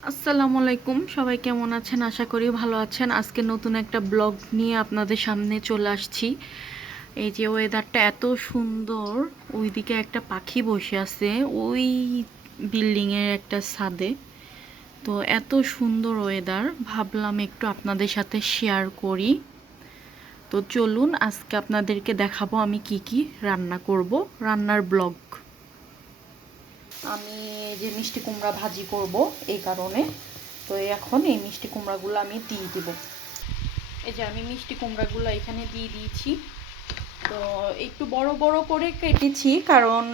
আসসালামু আলাইকুম। সবাই কেমন আছেন? আশা করি ভালো আছেন। আজকে নতুন একটা ব্লগ নিয়ে আপনাদের সামনে চলে আসছি। এই যে ওয়েদারটা এত সুন্দর, ওইদিকে একটা পাখি বসে আছে, ওই বিল্ডিংয়ের একটা ছাদে। তো এত সুন্দর ওয়েদার ভাবলাম একটু আপনাদের সাথে শেয়ার করি। তো চলুন, আজকে আপনাদেরকে দেখাবো আমি কি কি রান্না করব, রান্নার ব্লগ আমি যে মিষ্টি কুমড়া ভাজি করব এই কারণে। তো এখন এই মিষ্টি কুমড়াগুলো আমি দিয়ে দিব। এই যে আমি মিষ্টি কুমড়াগুলো এখানে দিয়ে দিয়েছি। তো একটু বড় বড় করে কেটেছি কারণ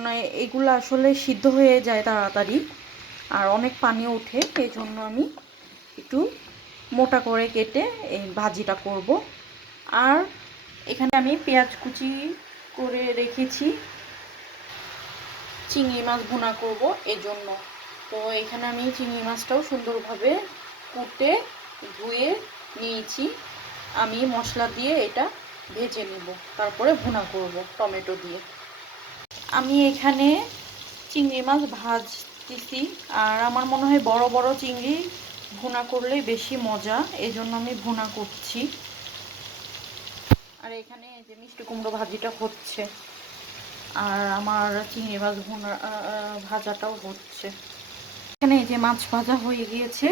এগুলো আসলে সিদ্ধ হয়ে যায় তাড়াতাড়ি আর অনেক পানি ওঠে এই জন্য আমি একটু মোটা করে কেটে এই ভাজিটা করব। আর এখানে আমি পেঁয়াজ কুচি করে রেখেছি। চিংড়ি মাছ ভুনা করব জন্য তো এখানে আমি চিংড়ি মাছটাও সুন্দরভাবে কুটে, ধুয়ে নিয়েছি। আমি মশলা দিয়ে এটা ভেজে নিব, তারপরে ভুনা করব টমেটো দিয়ে। আমি এখানে চিংড়ি মাছ ভাজতেছি, আর আমার মনে হয় বড় বড় চিংড়ি ভুনা করলেই বেশি মজা এই জন্য আমি ভুনা করছি। আর এখানে যে মিষ্টি কুমড়ো ভাজিটা হচ্ছে। আর আমার চিংড়ি মাছ ভুনা ভাজাটাও হচ্ছে। এখানে এই যে মাছ ভাজা হয়ে গিয়েছে,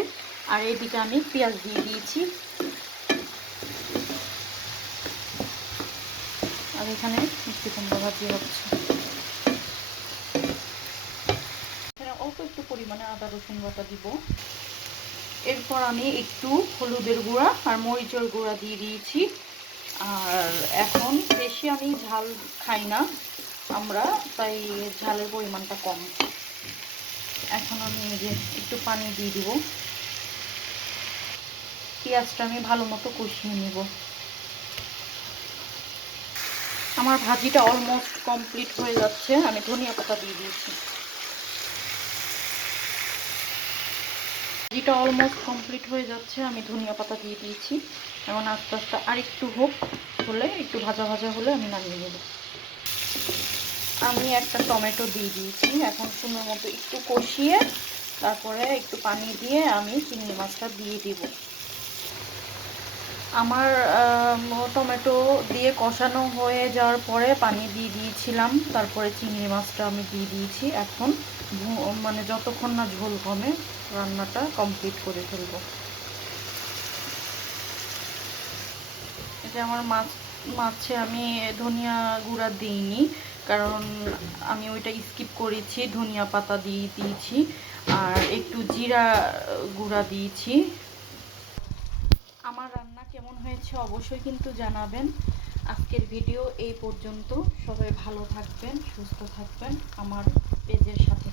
আর এদিকে আমি পেঁয়াজ দিয়ে দিয়েছি। আর এখানে মিষ্টি কুমড়ো ভাজি হচ্ছে। এখানে অল্প একটু পরিমাণে আদা, রসুন বাটা দিব। এরপর আমি একটু হলুদের গুঁড়া আর মরিচের গুঁড়া দিয়ে দিয়েছি। আর এখন বেশি আমি ঝাল খাই না। আমরা তাই ঝালের পরিমাণটা কম। এখন আমি এই যে একটু পানি দিয়ে দিব। পেঁয়াজটা আমি ভালো মতো কষিয়ে নিব। আমার ভাজিটা অলমোস্ট কমপ্লিট হয়ে যাচ্ছে। আমি ধনিয়া পাতা দিয়ে দিয়েছি। ভাজিটা অলমোস্ট কমপ্লিট হয়ে যাচ্ছে। আমি ধনিয়া পাতা দিয়ে দিয়েছি। এখন আস্তে আস্তে আরেকটু হোক হলে, একটু ভাজা ভাজা হলে আমি নামিয়ে নেব। আমি একটা টমেটো দিয়ে দিয়েছি। এখন সুন্দর মতো একটু কষিয়ে তারপরে একটু পানি দিয়ে আমি চিংড়ি মাছটা দিয়ে দিব। আমার টমেটো দিয়ে কষানো হয়ে যাওয়ার পরে পানি দিয়ে দিয়েছিলাম। তারপরে চিংড়ি মাছটা আমি দিয়ে দিয়েছি। এখন মানে যতক্ষণ না ঝোল কমে, রান্নাটা কমপ্লিট করে ফেলব। এটা আমার মাছ মাছে আমি ধনিয়া গুঁড়া দিইনি, কারণ আমি ওইটা স্কিপ করেছি, ধনিয়া পাতা দিয়ে দিয়েছি, আর একটু জিরা গুঁড়া দিয়েছি। আমার রান্না কেমন হয়েছে অবশ্যই কিন্তু জানাবেন। আজকের ভিডিও এই পর্যন্ত। সবাই ভালো থাকবেন, সুস্থ থাকবেন। আমার পেজের সাথে